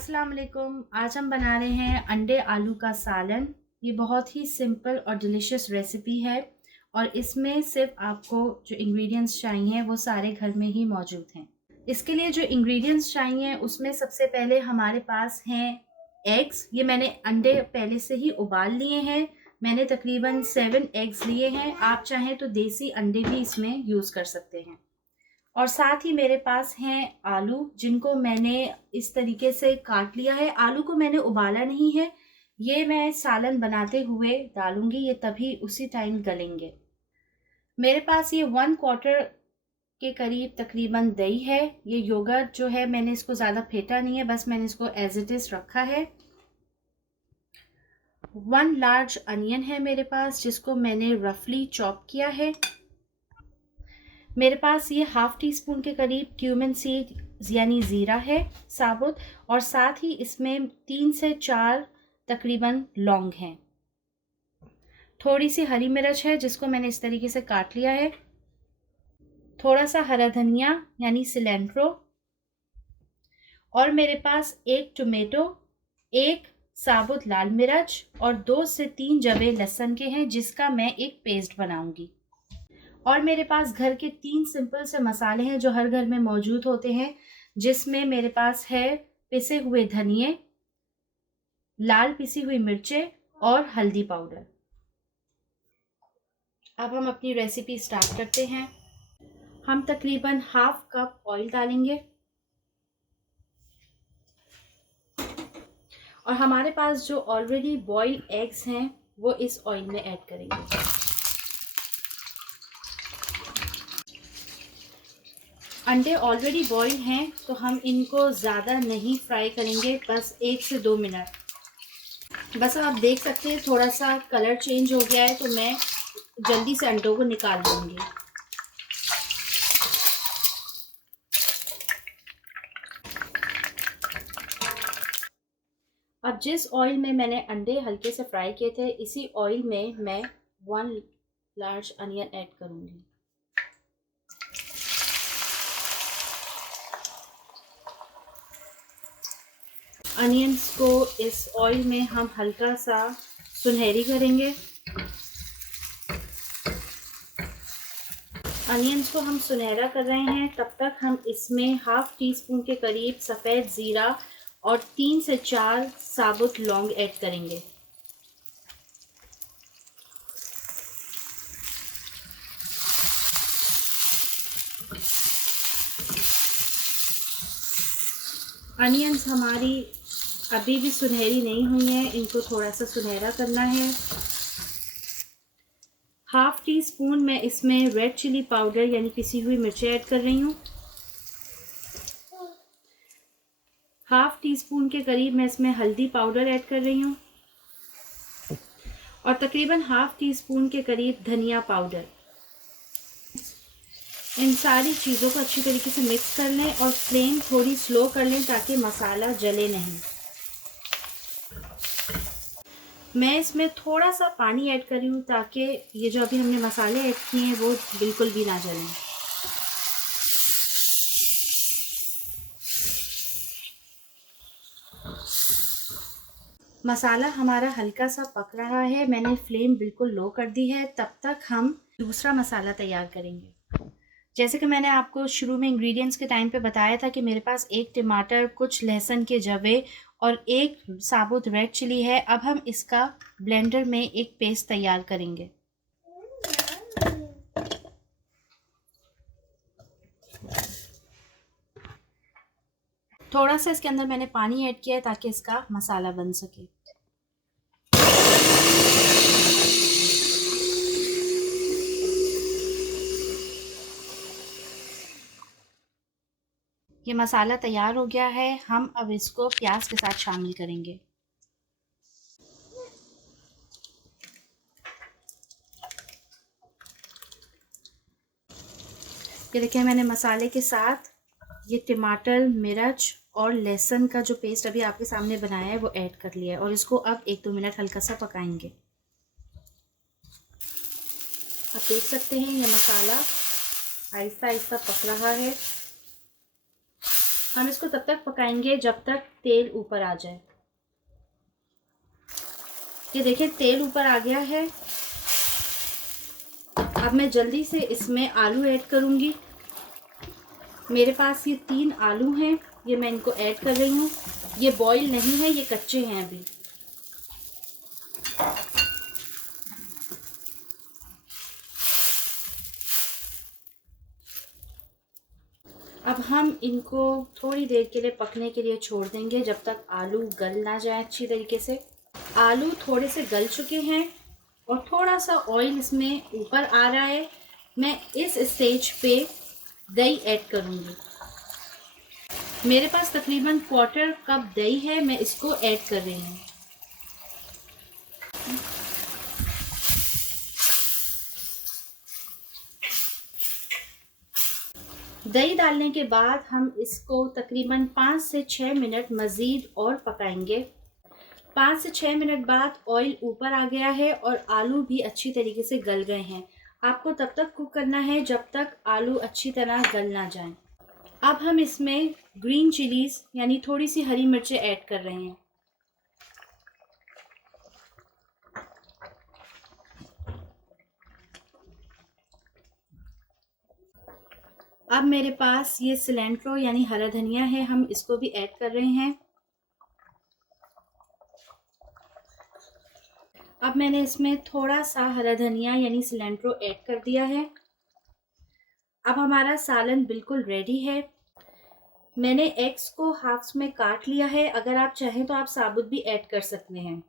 अस्सलाम वालेकुम। आज हम बना रहे हैं अंडे आलू का सालन। ये बहुत ही सिंपल और डिलीशियस रेसिपी है और इसमें सिर्फ आपको जो इंग्रेडिएंट्स चाहिए वो सारे घर में ही मौजूद हैं। इसके लिए जो इंग्रेडिएंट्स चाहिए उसमें सबसे पहले हमारे पास हैं एग्स। ये मैंने अंडे पहले से ही उबाल लिए हैं। मैंने तकरीबन 7 एग्स लिए हैं। आप चाहें तो देसी अंडे भी इसमें यूज़ कर सकते हैं। और साथ ही मेरे पास हैं आलू, जिनको मैंने इस तरीके से काट लिया है। आलू को मैंने उबाला नहीं है, ये मैं सालन बनाते हुए डालूंगी, ये तभी उसी टाइम गलेंगे। मेरे पास ये 1/4 के करीब तकरीबन दही है। ये योगर्ट जो है मैंने इसको ज़्यादा फेंटा नहीं है, बस मैंने इसको एज इट इज़ रखा है। 1 लार्ज अनियन है मेरे पास, जिसको मैंने रफली चॉप किया है। मेरे पास ये हाफ टी स्पून के करीब क्यूमिन सीड यानी ज़ीरा है साबुत, और साथ ही इसमें 3 से 4 तकरीबन लौंग हैं। थोड़ी सी हरी मिर्च है जिसको मैंने इस तरीके से काट लिया है। थोड़ा सा हरा धनिया यानी सिलेंट्रो, और मेरे पास 1 टोमेटो, 1 साबुत लाल मिर्च और 2 से 3 जवे लहसुन के हैं, जिसका मैं एक पेस्ट बनाऊंगी। और मेरे पास घर के 3 सिंपल से मसाले हैं जो हर घर में मौजूद होते हैं, जिसमें मेरे पास है पिसे हुए धनिए, लाल पिसी हुई मिर्चें और हल्दी पाउडर। अब हम अपनी रेसिपी स्टार्ट करते हैं। हम तकरीबन हाफ कप ऑयल डालेंगे और हमारे पास जो ऑलरेडी बॉइल्ड एग्स हैं वो इस ऑयल में ऐड करेंगे। अंडे ऑलरेडी बॉइल्ड हैं तो हम इनको ज़्यादा नहीं फ्राई करेंगे, बस 1 से 2 मिनट। बस आप देख सकते हैं थोड़ा सा कलर चेंज हो गया है, तो मैं जल्दी से अंडों को निकाल दूंगी। अब जिस ऑयल में मैंने अंडे हल्के से फ्राई किए थे, इसी ऑयल में मैं 1 लार्ज अनियन ऐड करूंगी। अनियंस को इस ऑयल में हम हल्का सा सुनहरी करेंगे। अनियंस को हम सुनहरा कर रहे हैं, तब तक हम इसमें हाफ टी स्पून के करीब सफ़ेद ज़ीरा और 3 से 4 साबुत लौंग ऐड करेंगे। अनियंस हमारी अभी भी सुनहरी नहीं हुई है, इनको थोड़ा सा सुनहरा करना है। हाफ टी स्पून मैं इसमें रेड चिली पाउडर यानी पिसी हुई मिर्चें ऐड कर रही हूँ। हाफ टी स्पून के करीब मैं इसमें हल्दी पाउडर ऐड कर रही हूँ और तकरीबन हाफ टी स्पून के करीब धनिया पाउडर। इन सारी चीज़ों को अच्छी तरीके से मिक्स कर लें और फ्लेम थोड़ी स्लो कर लें ताकि मसाला जले नहीं। मैं इसमें थोड़ा सा पानी ऐड कर रही हूँ ताकि ये जो अभी हमने मसाले ऐड किए हैं वो बिल्कुल भी ना जलें। मसाला हमारा हल्का सा पक रहा है, मैंने फ्लेम बिल्कुल लो कर दी है। तब तक हम दूसरा मसाला तैयार करेंगे। जैसे कि मैंने आपको शुरू में इंग्रेडिएंट्स के टाइम पे बताया था कि मेरे पास 1 टमाटर, कुछ लहसुन के जवे और 1 साबुत रेड चिली है। अब हम इसका ब्लेंडर में एक पेस्ट तैयार करेंगे। थोड़ा सा इसके अंदर मैंने पानी ऐड किया है ताकि इसका मसाला बन सके। ये मसाला तैयार हो गया है, हम अब इसको प्याज के साथ शामिल करेंगे। ये देखिए मैंने मसाले के साथ ये टमाटर, मिर्च और लहसुन का जो पेस्ट अभी आपके सामने बनाया है वो ऐड कर लिया है और इसको अब 1-2 मिनट हल्का सा पकाएंगे। आप देख सकते हैं ये मसाला आहिस्ता आहिस्ता पक रहा है। हम इसको तब तक पकाएंगे जब तक तेल ऊपर आ जाए। ये देखिए तेल ऊपर आ गया है। अब मैं जल्दी से इसमें आलू ऐड करूँगी। मेरे पास ये 3 आलू हैं, ये मैं इनको ऐड कर रही हूँ। ये बॉईल नहीं है, ये कच्चे हैं अभी। अब हम इनको थोड़ी देर के लिए पकने के लिए छोड़ देंगे जब तक आलू गल ना जाए अच्छी तरीके से। आलू थोड़े से गल चुके हैं और थोड़ा सा ऑयल इसमें ऊपर आ रहा है। मैं इस स्टेज पे दही ऐड करूँगी। मेरे पास तकरीबन 1/4 कप दही है, मैं इसको ऐड कर रही हूँ। दही डालने के बाद हम इसको तकरीबन 5 से 6 मिनट मज़ीद और पकाएंगे। 5 से 6 मिनट बाद ऑयल ऊपर आ गया है और आलू भी अच्छी तरीके से गल गए हैं। आपको तब तक कुक करना है जब तक आलू अच्छी तरह गल ना जाएं। अब हम इसमें ग्रीन चिलीज़ यानी थोड़ी सी हरी मिर्चें ऐड कर रहे हैं। अब मेरे पास ये सिलेंट्रो यानी हरा धनिया है, हम इसको भी ऐड कर रहे हैं। अब मैंने इसमें थोड़ा सा हरा धनिया यानी सिलेंट्रो ऐड कर दिया है। अब हमारा सालन बिल्कुल रेडी है। मैंने एग्स को हाफ्स में काट लिया है, अगर आप चाहें तो आप साबुत भी ऐड कर सकते हैं।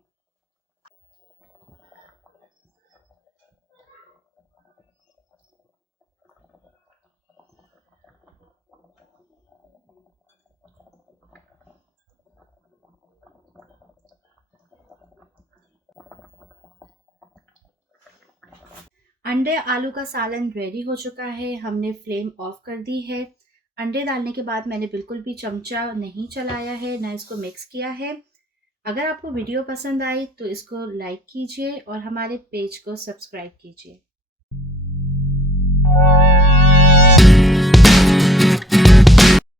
अंडे आलू का सालन रेडी हो चुका है, हमने फ्लेम ऑफ कर दी है। अंडे डालने के बाद मैंने बिल्कुल भी चमचा नहीं चलाया है, ना इसको मिक्स किया है। अगर आपको वीडियो पसंद आई तो इसको लाइक कीजिए और हमारे पेज को सब्सक्राइब कीजिए।